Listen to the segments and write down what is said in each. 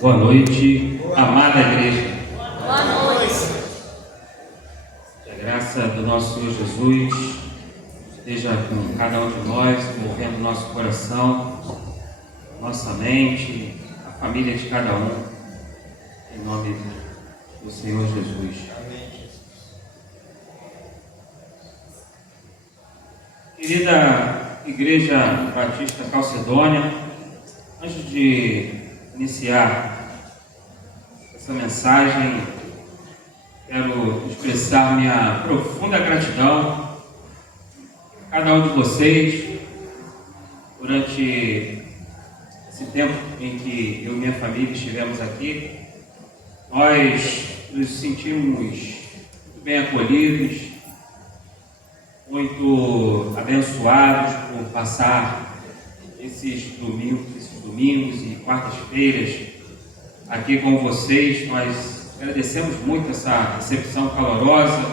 Boa noite, amada igreja. Boa noite. Que a graça do nosso Senhor Jesus esteja com cada um de nós, envolvendo nosso coração, nossa mente, a família de cada um, em nome do Senhor Jesus. Amém. Querida Igreja Batista Calcedônia, antes de iniciar essa mensagem, quero expressar minha profunda gratidão a cada um de vocês durante esse tempo em que eu e minha família estivemos aqui. Nós nos sentimos muito bem acolhidos, muito abençoados por passar esses domingos e quartas-feiras aqui com vocês. Nós agradecemos muito essa recepção calorosa,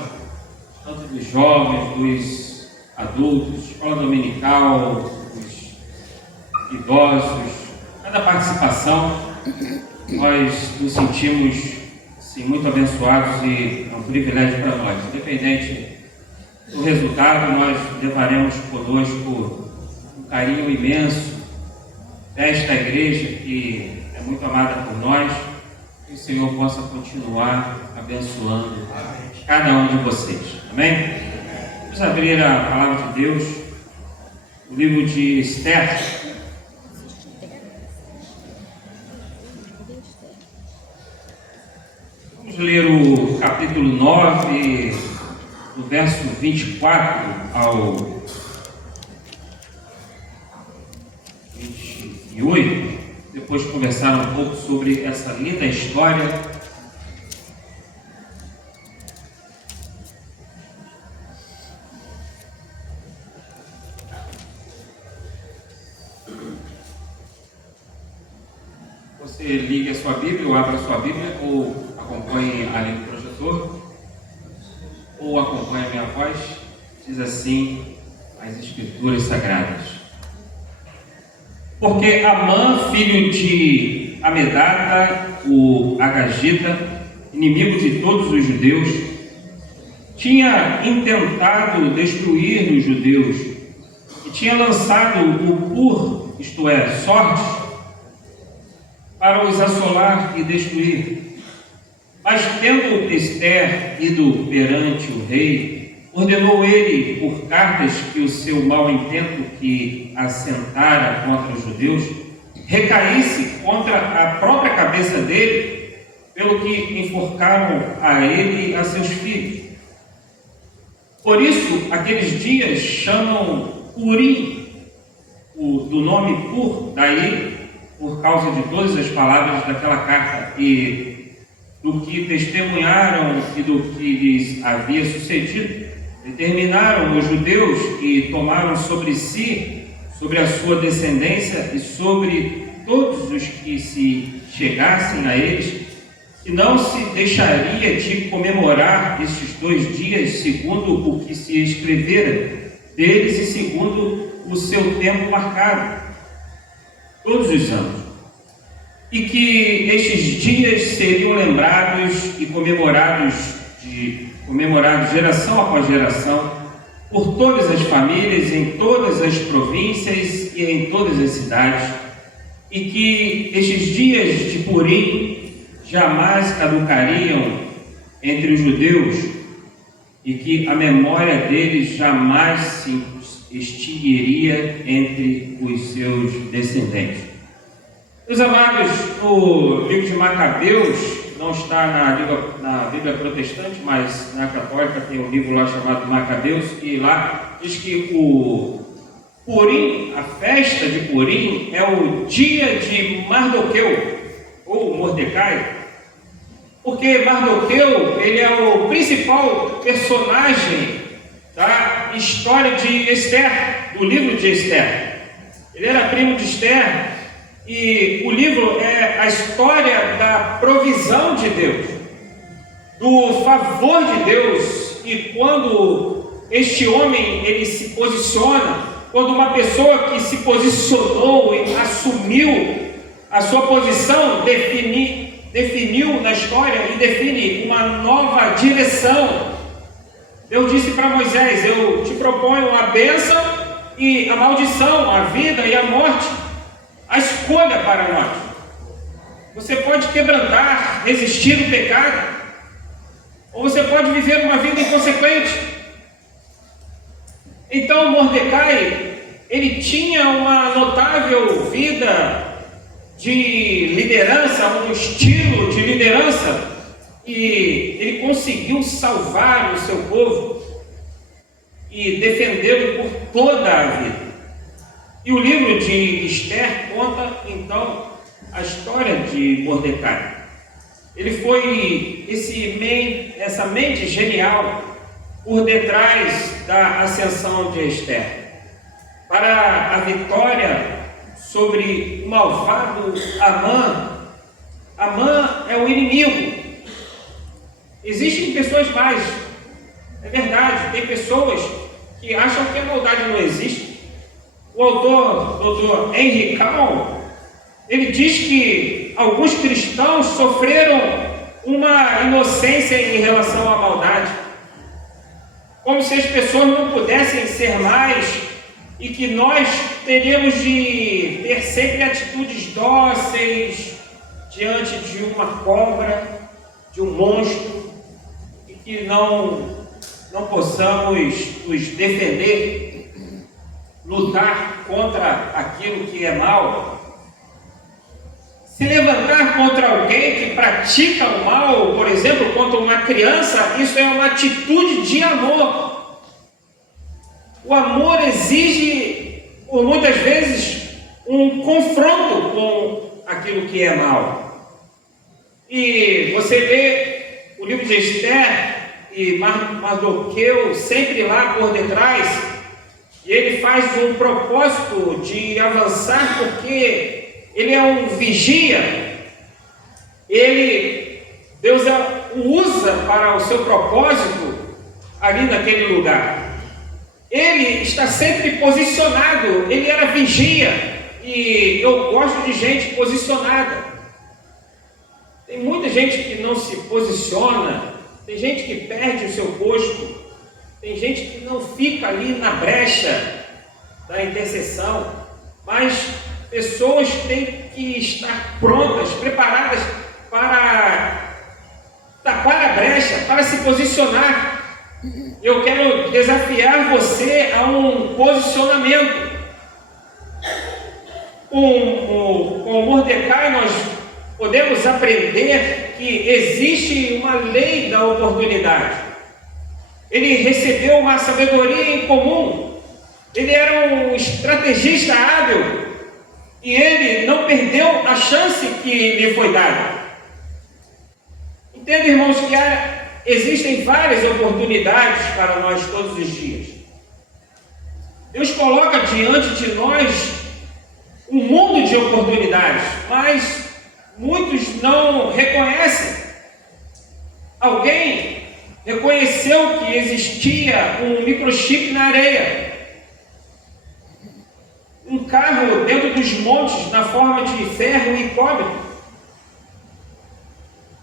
tanto dos jovens, dos adultos, escola dominical, dos idosos, cada participação. Nós nos sentimos assim, muito abençoados e é um privilégio para nós. Independente do resultado, nós levaremos conosco um carinho imenso desta igreja que é muito amada por nós. Que o Senhor possa continuar abençoando cada um de vocês. Amém? Vamos abrir a palavra de Deus, o livro de Esther. Vamos ler o capítulo 9, do verso 24 ao 28, depois conversar um pouco sobre essa linda história. Você ligue a sua Bíblia, ou abra a sua Bíblia, ou acompanhe ali no projetor, ou acompanhe a minha voz. Diz assim as Escrituras Sagradas. Porque Amã, filho de Amedata, o Agagita, inimigo de todos os judeus, tinha intentado destruir os judeus e tinha lançado o pur, isto é, sorte, para os assolar e destruir. Mas tendo Esther ido perante o rei, ordenou ele, por cartas, que o seu mau intento que assentara contra os judeus recaísse contra a própria cabeça dele, pelo que enforcaram a ele e a seus filhos. Por isso, aqueles dias chamam Purim, do nome Pur, daí, por causa de todas as palavras daquela carta e do que testemunharam e do que lhes havia sucedido. Determinaram os judeus e tomaram sobre si, sobre a sua descendência e sobre todos os que se chegassem a eles, que não se deixaria de comemorar estes 2 dias segundo o que se escrevera deles e segundo o seu tempo marcado, todos os anos. E que estes dias seriam lembrados e comemorados geração após geração, por todas as famílias, em todas as províncias e em todas as cidades, e que estes dias de Purim jamais caducariam entre os judeus, e que a memória deles jamais se extinguiria entre os seus descendentes. Meus amados, no livro de Macabeus, não está na Bíblia protestante, mas na católica tem um livro lá chamado Macabeus, e lá diz que o Purim, a festa de Purim, é o dia de Mardoqueu, ou Mordecai, porque Mardoqueu, ele é o principal personagem da história de Esther, do livro de Esther. Ele era primo de Esther. E o livro é a história da provisão de Deus, do favor de Deus, e quando este homem ele se posiciona, quando uma pessoa que se posicionou e assumiu a sua posição definiu na história e define uma nova direção. Deus disse para Moisés: eu te proponho a bênção e a maldição, a vida e a morte, a escolha para nós. Você pode quebrantar, resistir ao pecado, ou você pode viver uma vida inconsequente. Então Mordecai, ele tinha uma notável vida de liderança, um estilo de liderança, e ele conseguiu salvar o seu povo e defendê-lo por toda a vida. E o livro de Esther conta então a história de Mordecai. Ele foi essa mente genial por detrás da ascensão de Esther para a vitória sobre o malvado Amã. Amã é o inimigo. Existem pessoas mais. É verdade, tem pessoas que acham que a maldade não existe. O autor, Dr. Henry Cowell, ele diz que alguns cristãos sofreram uma inocência em relação à maldade, como se as pessoas não pudessem ser mais e que nós teríamos de ter sempre atitudes dóceis diante de uma cobra, de um monstro, e que não possamos nos defender, lutar contra aquilo que é mal. Se levantar contra alguém que pratica o mal, por exemplo, contra uma criança, isso é uma atitude de amor. O amor exige, por muitas vezes, um confronto com aquilo que é mal. E você vê o livro de Esther e Mardoqueu sempre lá por detrás, e ele faz um propósito de avançar, porque ele é um vigia. Deus o usa para o seu propósito ali naquele lugar. Ele está sempre posicionado, ele era vigia, e eu gosto de gente posicionada. Tem muita gente que não se posiciona, tem gente que perde o seu posto, tem gente que não fica ali na brecha da intercessão, mas pessoas têm que estar prontas, preparadas para tapar a brecha, para se posicionar. Eu quero desafiar você a um posicionamento. Com Mordecai nós podemos aprender que existe uma lei da oportunidade. Ele recebeu uma sabedoria em comum. Ele era um estrategista hábil. E ele não perdeu a chance que lhe foi dada. Entenda, irmãos, que existem várias oportunidades para nós todos os dias. Deus coloca diante de nós um mundo de oportunidades, mas muitos não reconhecem. Alguém reconheceu que existia um microchip na areia, um carro dentro dos montes na forma de ferro e cobre.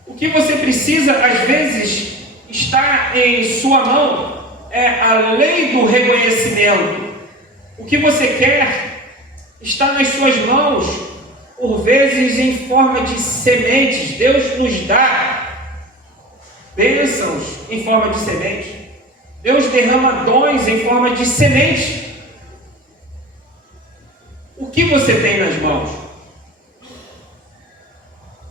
O que você precisa, às vezes, está em sua mão, é a lei do reconhecimento. O que você quer está nas suas mãos, por vezes em forma de sementes. Deus nos dá bênçãos em forma de semente. Deus derrama dons em forma de semente. O que você tem nas mãos?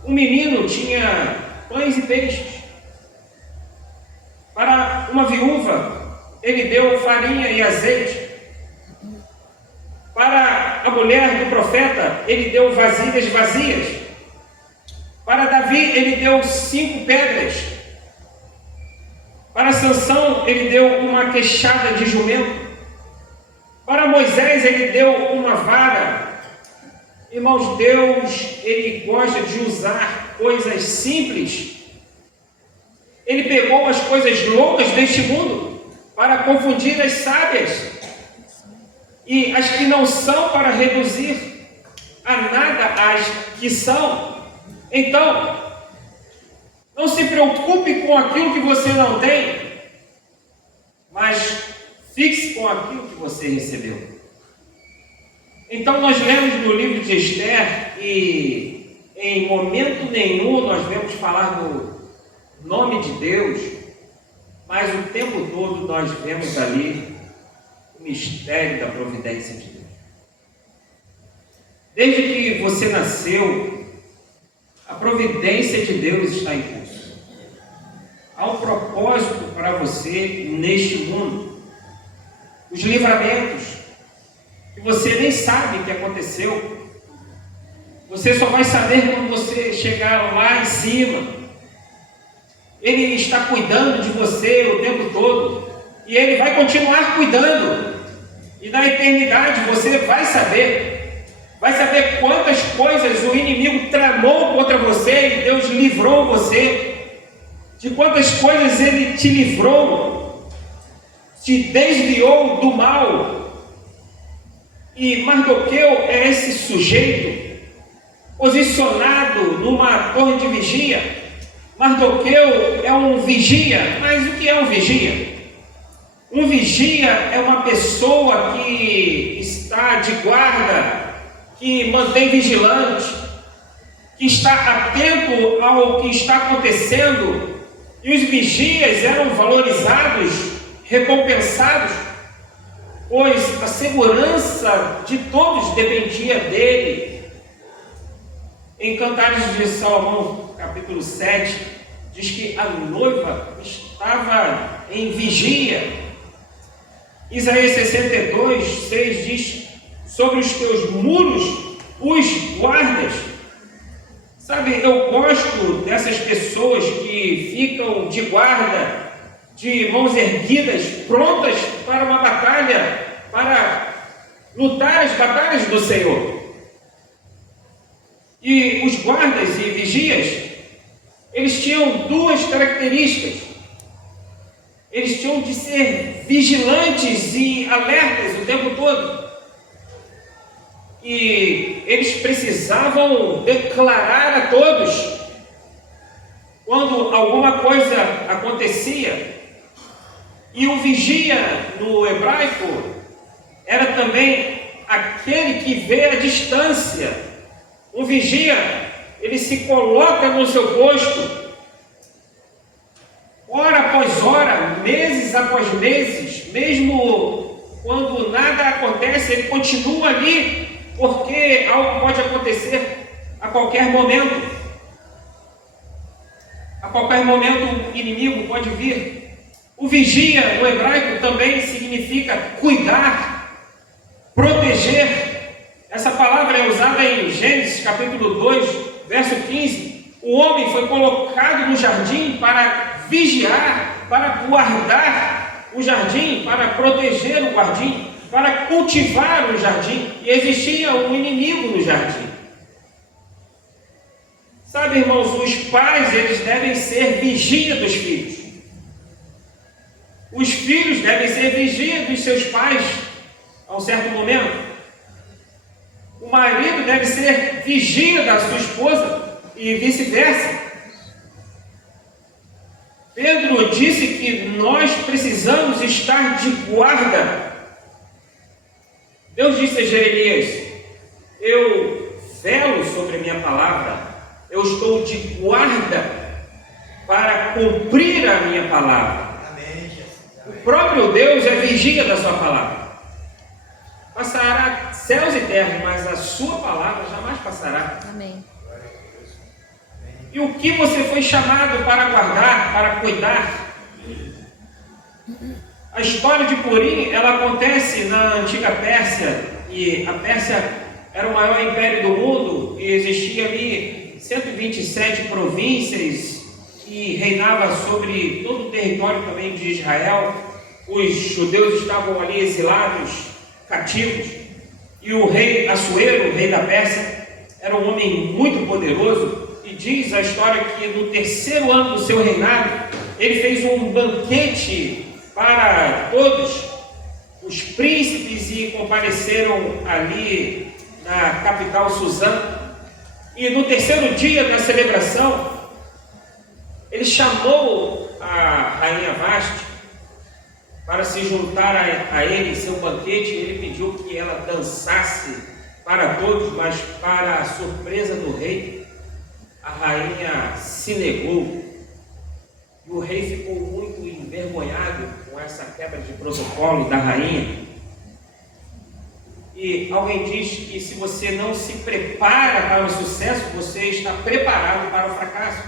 Um menino tinha pães e peixes. Para uma viúva, ele deu farinha e azeite. Para a mulher do profeta, ele deu vasilhas vazias. Para Davi, ele deu 5 pedras. Para Sansão, ele deu uma queixada de jumento. Para Moisés, ele deu uma vara. Irmãos, Deus, ele gosta de usar coisas simples. Ele pegou as coisas loucas deste mundo para confundir as sábias, e as que não são, para reduzir a nada as que são. Então, não se preocupe com aquilo que você não tem, mas fixe com aquilo que você recebeu. Então, nós lemos no livro de Esther e em momento nenhum nós vemos falar do nome de Deus, mas o tempo todo nós vemos ali o mistério da providência de Deus. Desde que você nasceu, a providência de Deus está em curso. Há um propósito para você neste mundo. Os livramentos que você nem sabe o que aconteceu, você só vai saber quando você chegar lá em cima. Ele está cuidando de você o tempo todo e Ele vai continuar cuidando. E na eternidade você vai saber quantas coisas o inimigo tramou contra você e Deus livrou você, de quantas coisas Ele te livrou, te desviou do mal. E Mardoqueu é esse sujeito posicionado numa torre de vigia. Mardoqueu é um vigia, mas o que é um vigia? Um vigia é uma pessoa que está de guarda, que mantém vigilante, que está atento ao que está acontecendo. E os vigias eram valorizados, recompensados, pois a segurança de todos dependia dele. Em Cantares de Salomão, capítulo 7, diz que a noiva estava em vigia. Isaías 62, 6 diz: sobre os teus muros os guardas. Sabe, eu gosto dessas pessoas que ficam de guarda, de mãos erguidas, prontas para uma batalha, para lutar as batalhas do Senhor. E os guardas e vigias, eles tinham duas características. Eles tinham de ser vigilantes e alertas o tempo todo. E eles precisavam declarar a todos quando alguma coisa acontecia. E o vigia no hebraico era também aquele que vê a distância. Um vigia, ele se coloca no seu posto, hora após hora, meses após meses, mesmo quando nada acontece, ele continua ali, porque algo pode acontecer a qualquer momento. A qualquer momento o inimigo pode vir. O vigia no hebraico também significa cuidar, proteger. Essa palavra é usada em Gênesis capítulo 2, verso 15. O homem foi colocado no jardim para vigiar, para guardar o jardim, para proteger o jardim, para cultivar o jardim. E existia um inimigo no jardim. Sabe, irmãos, os pais, eles devem ser vigia dos filhos. Os filhos devem ser vigia dos seus pais a um certo momento. O marido deve ser vigia da sua esposa e vice-versa. Pedro disse que nós precisamos estar de guarda. Deus disse a Jeremias: eu velo sobre a minha palavra, eu estou de guarda para cumprir a minha palavra. O próprio Deus é vigia da sua palavra. Passará céus e terras, mas a sua palavra jamais passará. Amém. E o que você foi chamado para guardar, para cuidar? A história de Purim, ela acontece na antiga Pérsia, e a Pérsia era o maior império do mundo, e existia ali 127 províncias, e reinava sobre todo o território também de Israel. Os judeus estavam ali exilados, cativos, e o rei Assuero, o rei da Pérsia, era um homem muito poderoso, e diz a história que no terceiro ano do seu reinado, ele fez um banquete para todos os príncipes e compareceram ali na capital Suzã. E no terceiro dia da celebração, ele chamou a rainha Vasti para se juntar a ele em seu banquete. Ele pediu que ela dançasse para todos, mas para a surpresa do rei, a rainha se negou. E o rei ficou muito envergonhado com essa quebra de protocolo da rainha. E alguém diz que se você não se prepara para o sucesso, você está preparado para o fracasso.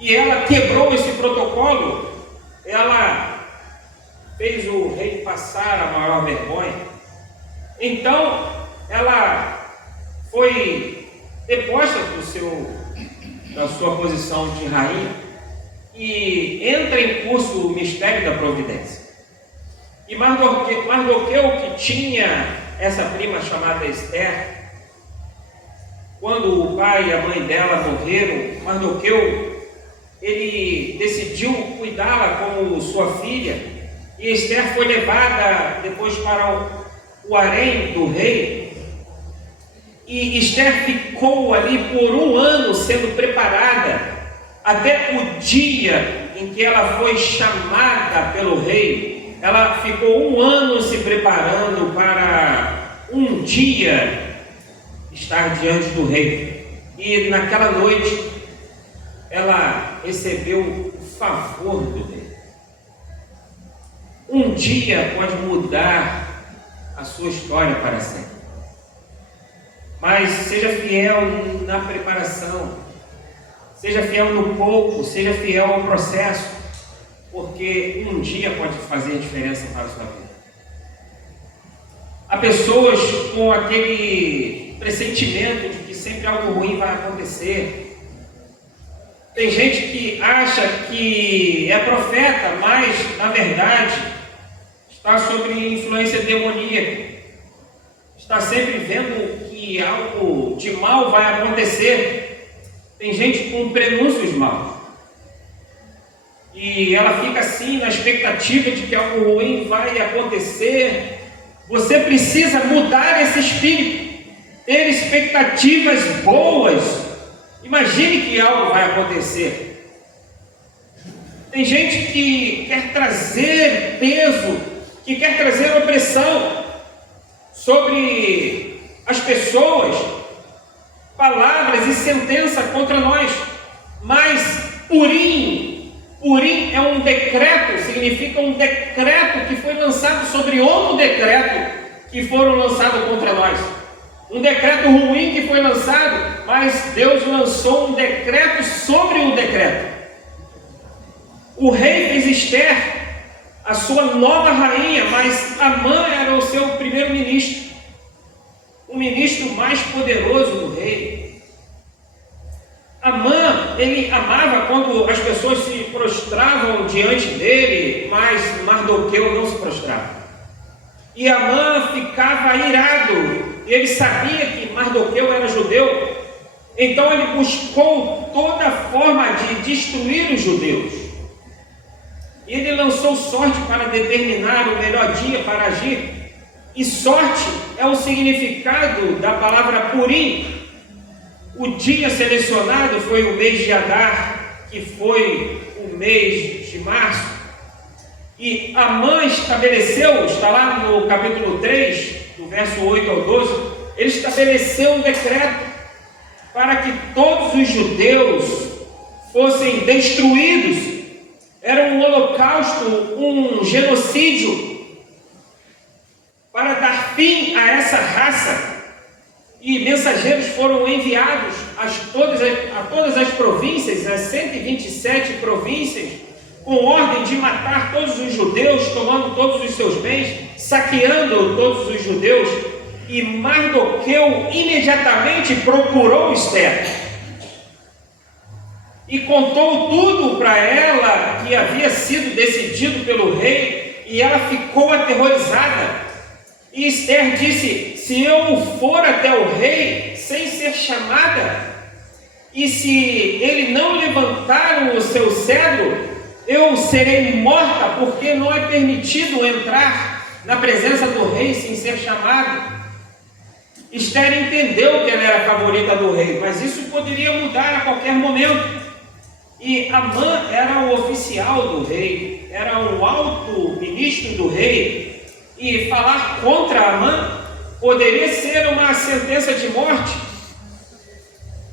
E ela quebrou esse protocolo, ela fez o rei passar a maior vergonha. Então, ela foi deposta da sua posição de rainha e entra em curso o mistério da providência. E Mardoqueu, que tinha essa prima chamada Esther, quando o pai e a mãe dela morreram, Mardoqueu, ele decidiu cuidá-la como sua filha, e Esther foi levada depois para o harém do rei, e Esther ficou ali por 1 ano sendo preparada, até o dia em que ela foi chamada pelo rei. Ela ficou 1 ano se preparando para um dia estar diante do rei. E naquela noite, ela recebeu o favor do rei. Um dia pode mudar a sua história para sempre. Mas seja fiel na preparação. Seja fiel no pouco, seja fiel ao processo. Porque um dia pode fazer diferença para a sua vida. Há pessoas com aquele pressentimento de que sempre algo ruim vai acontecer. Tem gente que acha que é profeta, mas na verdade está sob influência demoníaca. Está sempre vendo que algo de mal vai acontecer. Tem gente com prenúncios maus. E ela fica assim na expectativa de que algo ruim vai acontecer. Você precisa mudar esse espírito, ter expectativas boas. Imagine que algo vai acontecer. Tem gente que quer trazer peso, que quer trazer opressão sobre as pessoas, palavras e sentença contra nós. Mas Purim é um decreto, significa um decreto que foi lançado sobre outro decreto que foram lançados contra nós. Um decreto ruim que foi lançado, mas Deus lançou um decreto sobre o decreto. O rei fez Esther a sua nova rainha, mas Amã era o seu primeiro-ministro, o ministro mais poderoso do rei. Amã, ele amava quando as pessoas se prostravam diante dele, mas Mardoqueu não se prostrava. E Amã ficava irado. Ele sabia que Mardoqueu era judeu, então ele buscou toda forma de destruir os judeus. E ele lançou sorte para determinar o melhor dia para agir. E sorte é o significado da palavra Purim. O dia selecionado foi o mês de Adar, que foi o mês de março. E Amã estabeleceu, está lá no capítulo 3, do verso 8 ao 12, ele estabeleceu um decreto para que todos os judeus fossem destruídos. Era um holocausto, um genocídio, para dar fim a essa raça. E mensageiros foram enviados a todas as províncias, as 127 províncias, com ordem de matar todos os judeus, tomando todos os seus bens, saqueando todos os judeus. E Mardoqueu imediatamente procurou Esther e contou tudo para ela que havia sido decidido pelo rei, e ela ficou aterrorizada. E Esther disse: se eu for até o rei sem ser chamada, e se ele não levantar o seu cedro, eu serei morta, porque não é permitido entrar na presença do rei sem ser chamado. Esther entendeu que ela era a favorita do rei, mas isso poderia mudar a qualquer momento. E Amã era o oficial do rei, era o alto ministro do rei, e falar contra Amã poderia ser uma sentença de morte.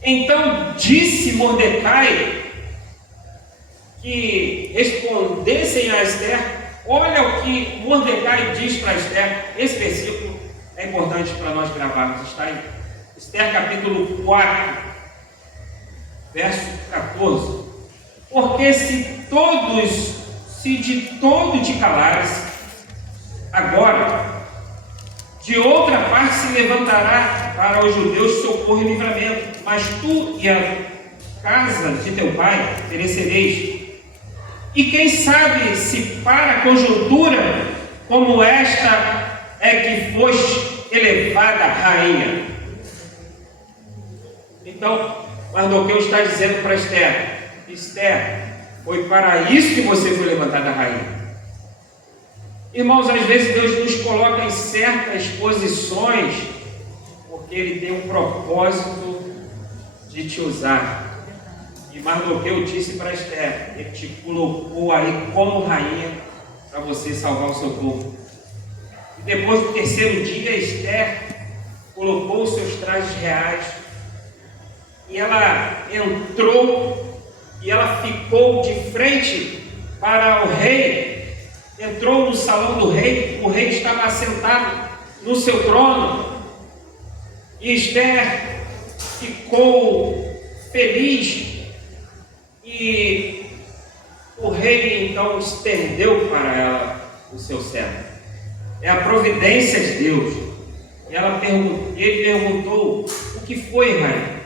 Então disse Mordecai que respondessem a Esther. Olha o que Mordecai diz para Esther. Esse versículo é importante para nós gravarmos. Está em Esther capítulo 4, verso 14. Porque se de todo te calares, agora, de outra parte se levantará para os judeus socorro e livramento, mas tu e a casa de teu pai perecereis. E quem sabe se para a conjuntura como esta é que foste elevada rainha. Então, Mardoqueu está dizendo para Esther: Esther, foi para isso que você foi levantada rainha. Irmãos, às vezes Deus nos coloca em certas posições porque Ele tem um propósito de te usar. E Mardoqueu disse para Esther: Ele te colocou aí como rainha para você salvar o seu povo. E depois do terceiro dia, Esther colocou os seus trajes reais e ela entrou e ela ficou de frente para o rei. Entrou no salão do rei, o rei estava assentado no seu trono, e Esther ficou feliz, e o rei então estendeu para ela o seu cetro. É a providência de Deus. E ele perguntou: o que foi, rainha?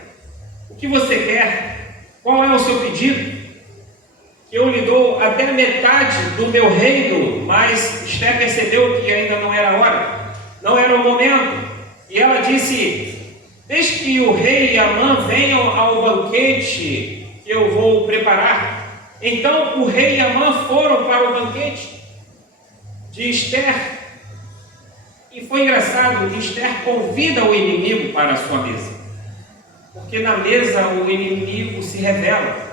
O que você quer? Qual é o seu pedido? Eu lhe dou até metade do meu reino. Mas Esther percebeu que ainda não era a hora, não era o momento, e ela disse: desde que o rei e Amã venham ao banquete que eu vou preparar. Então o rei e Amã foram para o banquete de Esther, e foi engraçado que Esther convida o inimigo para a sua mesa, porque na mesa o inimigo se revela.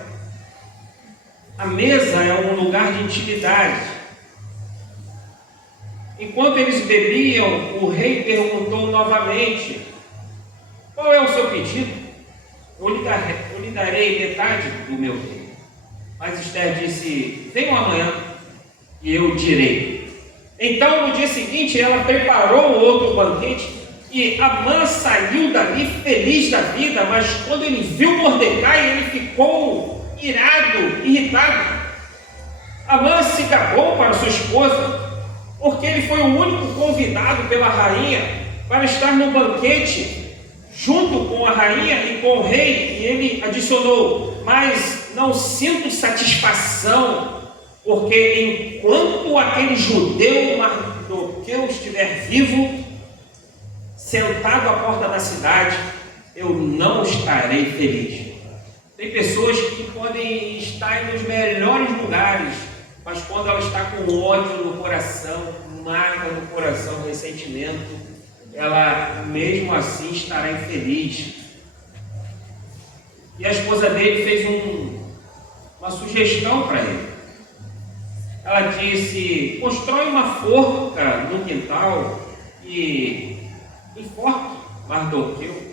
A mesa é um lugar de intimidade. Enquanto eles bebiam, o rei perguntou novamente: qual é o seu pedido? Eu lhe darei metade do meu reino. Mas Esther disse: venham amanhã e eu direi. Então, no dia seguinte, ela preparou outro banquete, e Amã saiu dali feliz da vida. Mas quando ele viu Mordecai, ele ficou irado, irritado. Amã se gabou para sua esposa, porque ele foi o único convidado pela rainha para estar no banquete junto com a rainha e com o rei. E ele adicionou: mas não sinto satisfação, porque enquanto aquele judeu Mardoqueu estiver vivo, sentado à porta da cidade, eu não estarei feliz. Tem pessoas que podem estar nos melhores lugares, mas quando ela está com ódio no coração, mágoa no coração, ressentimento, ela mesmo assim estará infeliz. E a esposa dele fez uma sugestão para ele. Ela disse: constrói uma forca no quintal e enforque Mardoqueu.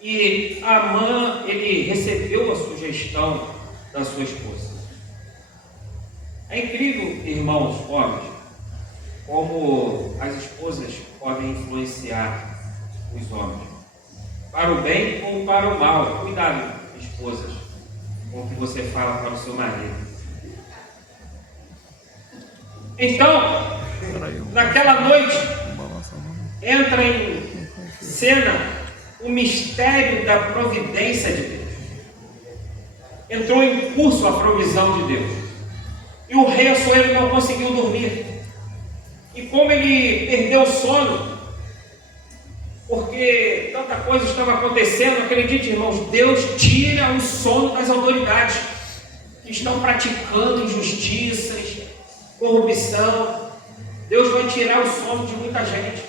E Amã, ele recebeu a sugestão da sua esposa. É incrível, irmãos, homens, como as esposas podem influenciar os homens, para o bem ou para o mal. Cuidado, esposas, com o que você fala para o seu marido. Então, naquela noite, entra em cena o mistério da providência de Deus. Entrou em curso a provisão de Deus. E o rei Assuero não conseguiu dormir. E como ele perdeu o sono, porque tanta coisa estava acontecendo, acredite, irmãos, Deus tira o sono das autoridades que estão praticando injustiças, corrupção. Deus vai tirar o sono de muita gente.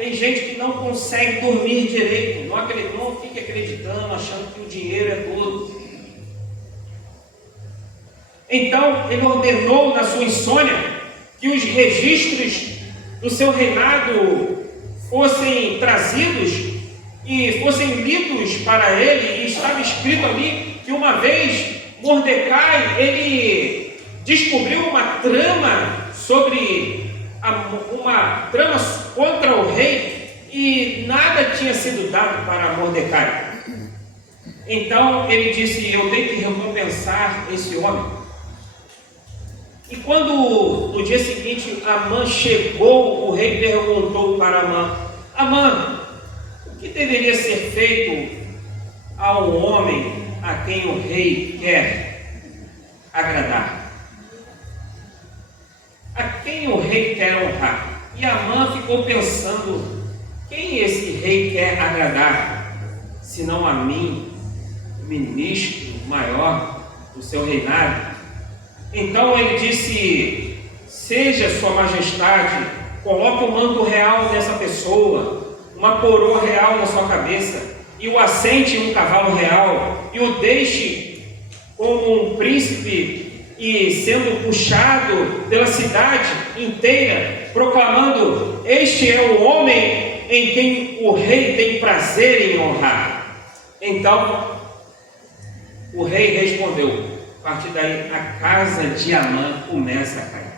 Tem gente que não consegue dormir direito, não fique acreditando, achando que o dinheiro é tudo. Então, ele ordenou na sua insônia que os registros do seu reinado fossem trazidos e fossem lidos para ele, e estava escrito ali que uma vez Mordecai, ele descobriu uma trama uma trama contra o rei, e nada tinha sido dado para Mordecai. Então ele disse: eu tenho que recompensar esse homem. E quando no dia seguinte Amã chegou, o rei perguntou para Amã: Amã, o que deveria ser feito ao homem a quem o rei quer agradar? A quem o rei quer honrar? E Amã ficou pensando: quem esse rei quer agradar, senão a mim, o ministro maior do seu reinado? Então ele disse: seja sua majestade, coloque um manto real nessa pessoa, uma coroa real na sua cabeça, e o assente em um cavalo real, e o deixe como um príncipe, e sendo puxado pela cidade inteira, proclamando: este é o homem em quem o rei tem prazer em honrar. Então o rei respondeu: a partir daí a casa de Amã começa a cair.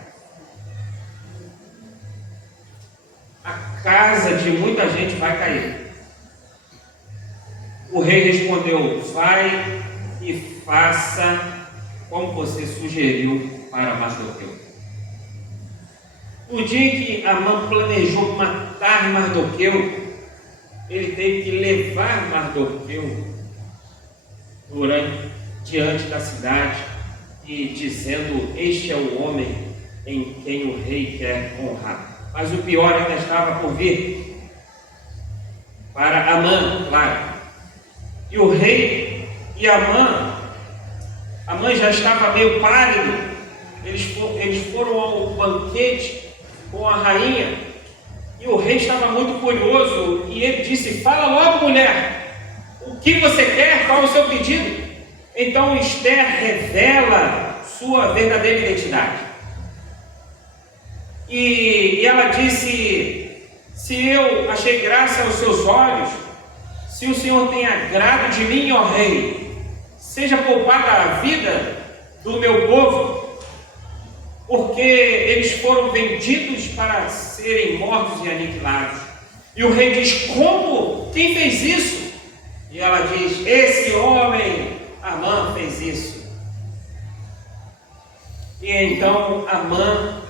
A casa de muita gente vai cair. O rei respondeu: vai e faça como você sugeriu para Mardoqueu. No dia que Amã planejou matar Mardoqueu, ele teve que levar Mardoqueu diante da cidade e dizendo: este é o homem em quem o rei quer honrar. Mas o pior ainda estava por vir para Amã, claro. E o rei e Amã já estava meio pálido. Eles foram ao banquete com a rainha, e o rei estava muito curioso, e ele disse: fala logo, mulher, o que você quer? Qual é o seu pedido? Então Esther revela sua verdadeira identidade, e ela disse: se eu achei graça aos seus olhos, se o Senhor tem agrado de mim, ó rei, seja poupada a vida do meu povo, porque eles foram vendidos para serem mortos e aniquilados. E o rei diz: como? Quem fez isso? E ela diz: esse homem, Amã, fez isso. E então Amã,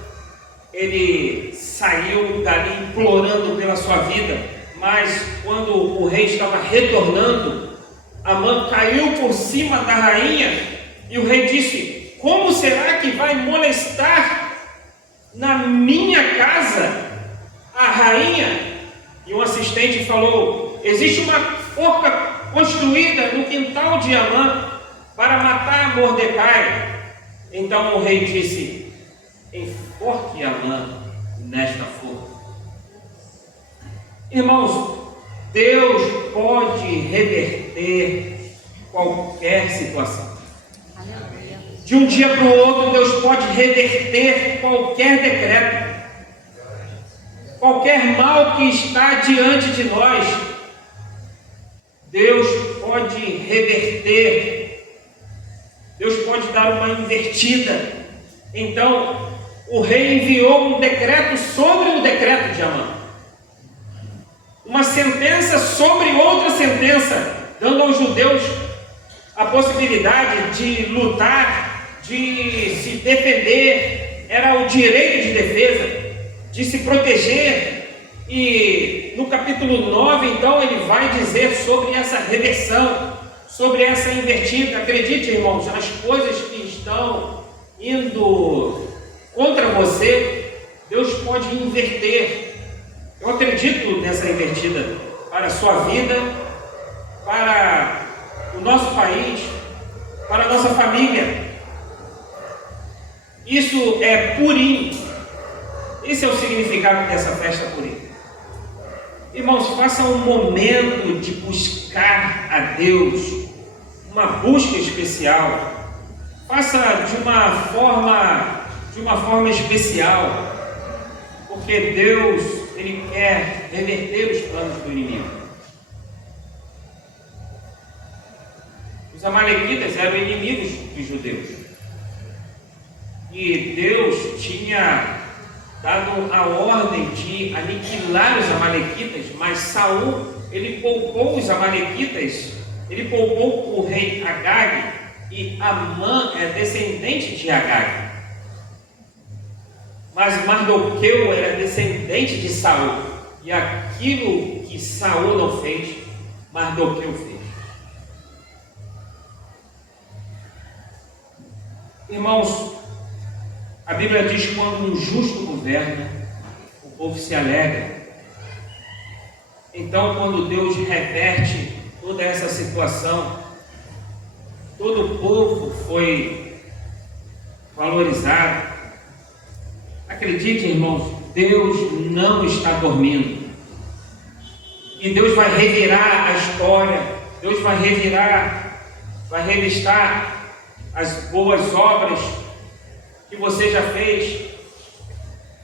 ele saiu dali implorando pela sua vida, mas quando o rei estava retornando, Amã caiu por cima da rainha, e o rei disse: como será que vai molestar na minha casa a rainha? E um assistente falou: existe uma forca construída no quintal de Amã para matar Mordecai. Então o rei disse: enforque Amã nesta forca. Irmãos, Deus pode reverter qualquer situação. De um dia para o outro, Deus pode reverter qualquer decreto, qualquer mal que está diante de nós. Deus pode reverter, Deus pode dar uma invertida. Então, o rei enviou um decreto sobre o decreto de Amã, uma sentença sobre outra sentença, dando aos judeus a possibilidade de lutar, de se defender, era o direito de defesa, de se proteger. E no capítulo 9, então, ele vai dizer sobre essa reversão, sobre essa invertida. Acredite, irmãos, as coisas que estão indo contra você, Deus pode inverter. Eu acredito nessa invertida para a sua vida, para o nosso país, para a nossa família. Isso é Purim. Esse é o significado dessa festa Purim. Irmãos, faça um momento de buscar a Deus, uma busca especial. Faça de uma forma especial, porque Deus, Ele quer reverter os planos do inimigo. Os amalequitas eram inimigos dos judeus. E Deus tinha dado a ordem de aniquilar os amalequitas, mas Saul, ele poupou os amalequitas, ele poupou o rei Agag, e Amã é descendente de Agag. Mas Mardoqueu era descendente de Saul, e aquilo que Saul não fez, Mardoqueu fez. Irmãos, a Bíblia diz que quando um justo governa, o povo se alegra. Então, quando Deus reverte toda essa situação, todo o povo foi valorizado. Acredite, irmãos, Deus não está dormindo. E Deus vai revirar a história. Deus vai revirar, vai revistar as boas obras que você já fez.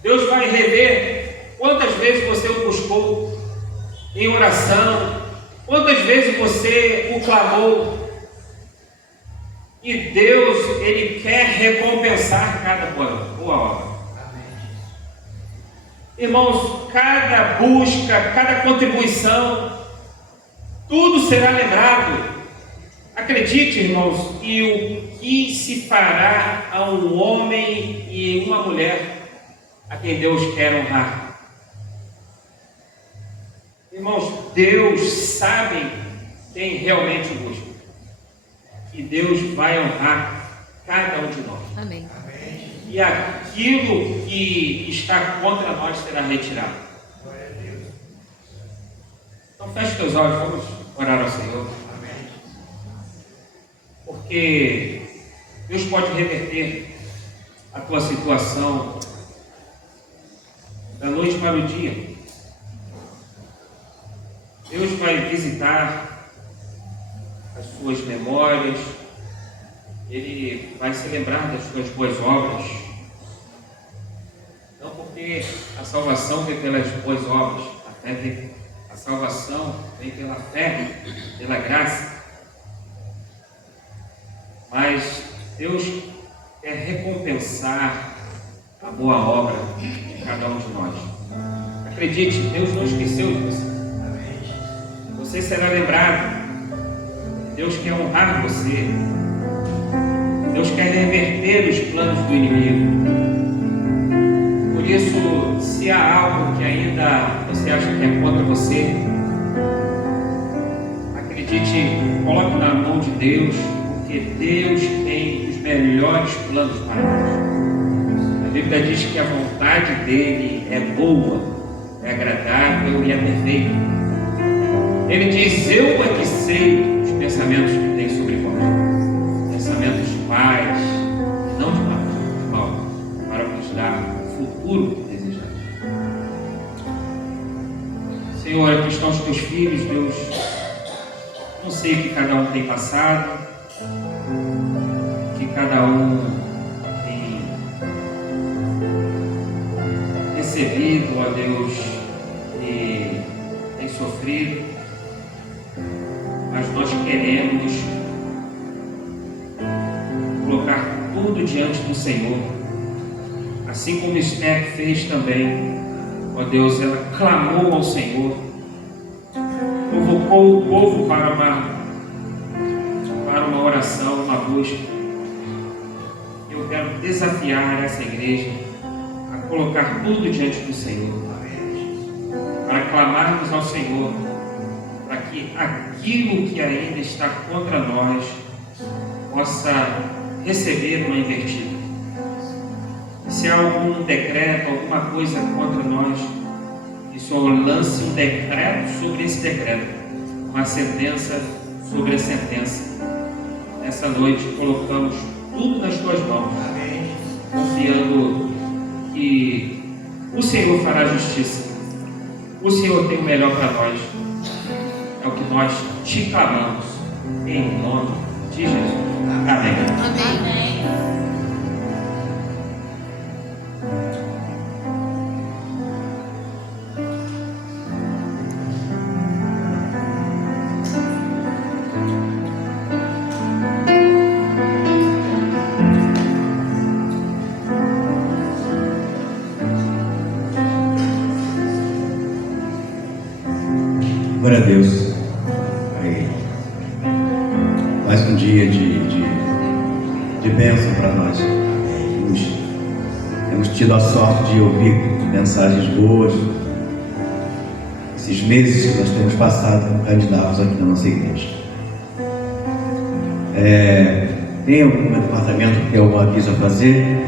Deus vai rever quantas vezes você o buscou em oração, quantas vezes você o clamou. E Deus, Ele quer recompensar cada boa obra. Irmãos, cada busca, cada contribuição, tudo será lembrado. Acredite, irmãos, que o que se fará a um homem e uma mulher a quem Deus quer honrar. Irmãos, Deus sabe quem realmente busca. E Deus vai honrar cada um de nós. Amém. E aquilo que está contra nós será retirado. Então feche teus olhos, vamos orar ao Senhor. Porque Deus pode reverter a tua situação da noite para o dia. Deus vai visitar as suas memórias, Ele vai se lembrar das suas boas obras. Não porque a salvação vem pelas boas obras, a salvação vem pela fé, pela graça. Mas Deus quer recompensar a boa obra de cada um de nós. Acredite, Deus não esqueceu de você. Você será lembrado. Deus quer honrar você. Deus quer reverter os planos do inimigo. Por isso, se há algo que ainda você acha que é contra você, acredite, coloque na mão de Deus, porque Deus tem os melhores planos para nós. A Bíblia diz que a vontade dele é boa, é agradável e é perfeita. Ele diz: eu é que sei os pensamentos que tem sobre vós, pensamentos de paz, não de mal, para nos dar o futuro que desejamos. Senhor, aqui estão os teus filhos, Deus. Não sei o que cada um tem passado, que cada um tem recebido, ó Deus, e tem sofrido. Mas nós queremos colocar tudo diante do Senhor, assim como Esther fez também. Ó Deus, ela clamou ao Senhor, convocou o povo para uma oração, uma busca. Eu quero desafiar essa igreja a colocar tudo diante do Senhor, para clamarmos ao Senhor, para que aquilo que ainda está contra nós possa receber uma invertida. E se há algum decreto, alguma coisa contra nós, que o Senhor lance um decreto sobre esse decreto, uma sentença sobre a sentença. Nessa noite colocamos tudo nas tuas mãos, confiando que o Senhor fará justiça. O Senhor tem o melhor para nós. É o que nós te clamamos. Em nome de Jesus. Amém. Amém. Glória a Deus. Aí. Mais um dia de bênção para nós. Temos tido a sorte de ouvir mensagens boas. Esses meses que nós temos passado como candidatos aqui na nossa igreja. Tem algum departamento que tem algum aviso a fazer?